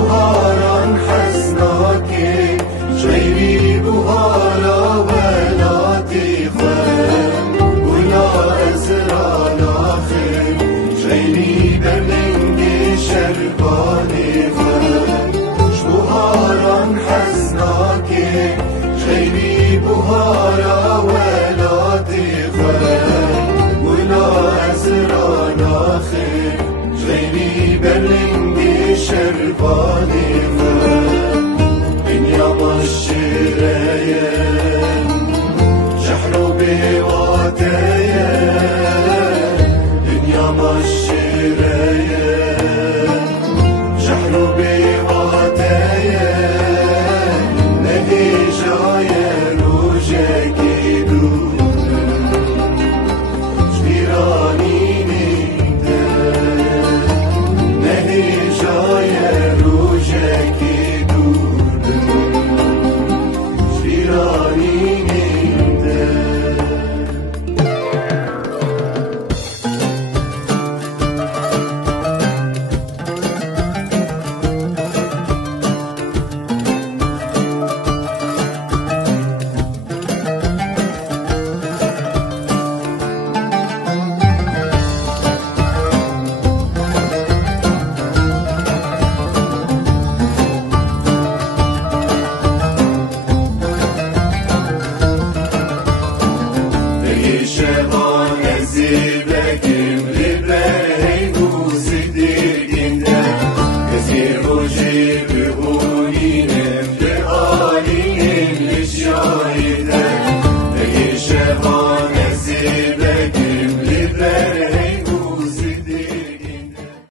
بهاران حسناكي جيري بهارا ولاتي خم ولا أزران آخر جيري برلنگي شرباني خم بهاران حسناكي جيري بهارا ولاتي خم ولا أزران آخر جيري برلنگي شرباني